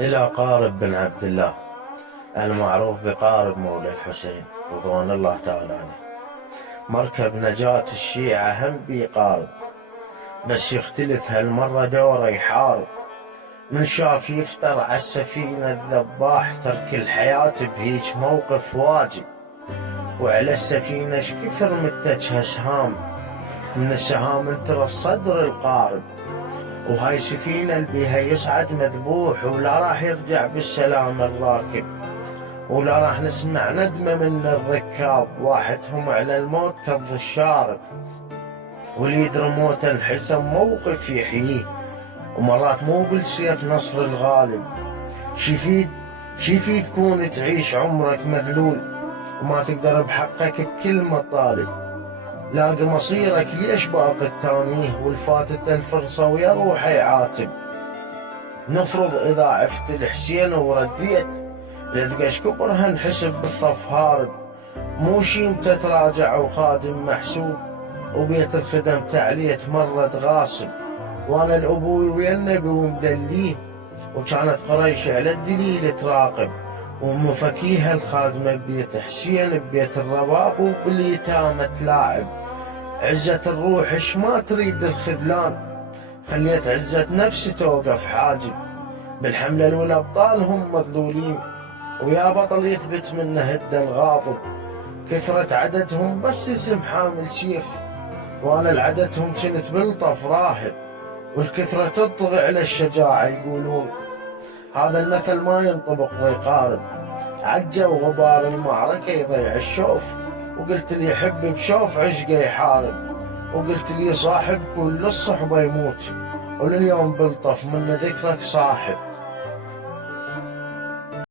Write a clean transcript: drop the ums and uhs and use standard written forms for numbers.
إلى قارب بن عبد الله المعروف بقارب مولى الحسين رضوان الله تعالى عليه. مركب نجاة الشيعة هم بيقارب، بس يختلف هالمرة دوره يحارب. من شاف يفتر عالسفينة الذباح، ترك الحياة بهيج موقف واجب. وعلى السفينة شكثر متجها سهام، من السهام انترى الصدر القارب. وهاي سفينة البيها يصعد مذبوح، ولا راح يرجع بالسلام الراكب، ولا راح نسمع ندمة من الركاب. واحدهم على الموت كظ الشارب، واللي يدري موته انحسم موقف يحييه، ومرات مو بالسيف نصر الغالب. شي تكون تعيش عمرك مذلول، وما تقدر بحقك بكل مطالب. لاقي مصيرك ليش باقي التانيه، والفاتت الفرصة ويا روحه يعاتب. نفرض إذا عفت الحسين ورديت، لذقش كبرها انحسب بالطف هارب. مو شي تتراجع وخادم محسوب، وبيت الخدم تعلية مرة غاصب. وانا الابوي ويا النبي ومدليه، وكانت قريش على الدليل تراقب. وام فكيها الخادمة ببيت حسين ببيت الرباب، وباليتامى تلاعب. عزة الروح اش ما تريد الخذلان، خليت عزة نفسي توقف حاجب. بالحملة الأولى أبطالهم مذلولين، ويا بطل يثبت منه هد الغاضب. كثرة عددهم بس اسم حامل سيف، وانا العددهم كنت بلطف راهب. والكثرة تطغى على الشجاعة يقولون، هذا المثل ما ينطبق ويقارب. عجة وغبار المعركة يضيع الشوف، وقلت لي يحب بشوف عشقه يحارب. وقلت لي صاحب كل الصحبة يموت، ولليوم بلطف من ذكرك صاحب.